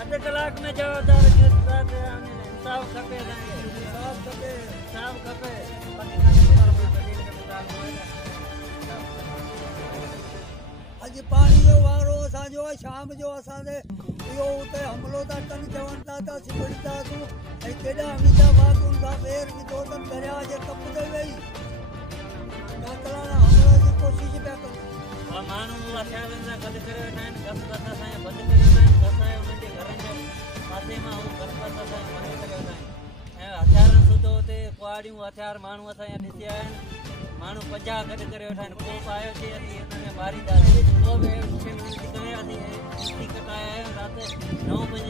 अधे कलाक में जवाबदार साफ खपे साफ खपे अज पानी जो वारो असांजो शाम जो असांजे इहो उते हमलो था कनि चवनि था त असीं विढ़ंदासूं ऐं केॾा अमीजा बागुनि खां ॿेर विधो अथनि दरिया जे कप ते वेही कातलाना हमले जी कोशिश पिया कनि। माण्हू हथियारनि सां गॾु करे वेठा आहिनि गसगस असांजा बंदि करे वेठा आहिनि असांजे उन्हनि जे घरनि जे पासे मां हू गसगस असांजा बंदि करे वेठा आहिनि ऐं हथियारनि सुधो हुते कुआड़ियूं हथियार माण्हू असांजा ॾिसी आया आहिनि माण्हू 50 गॾु करे वेठा आहिनि को आयो चए असीं हिन में मारींदासीं को बि शइ करे असीं कटाया आहियूं राति 9 बजे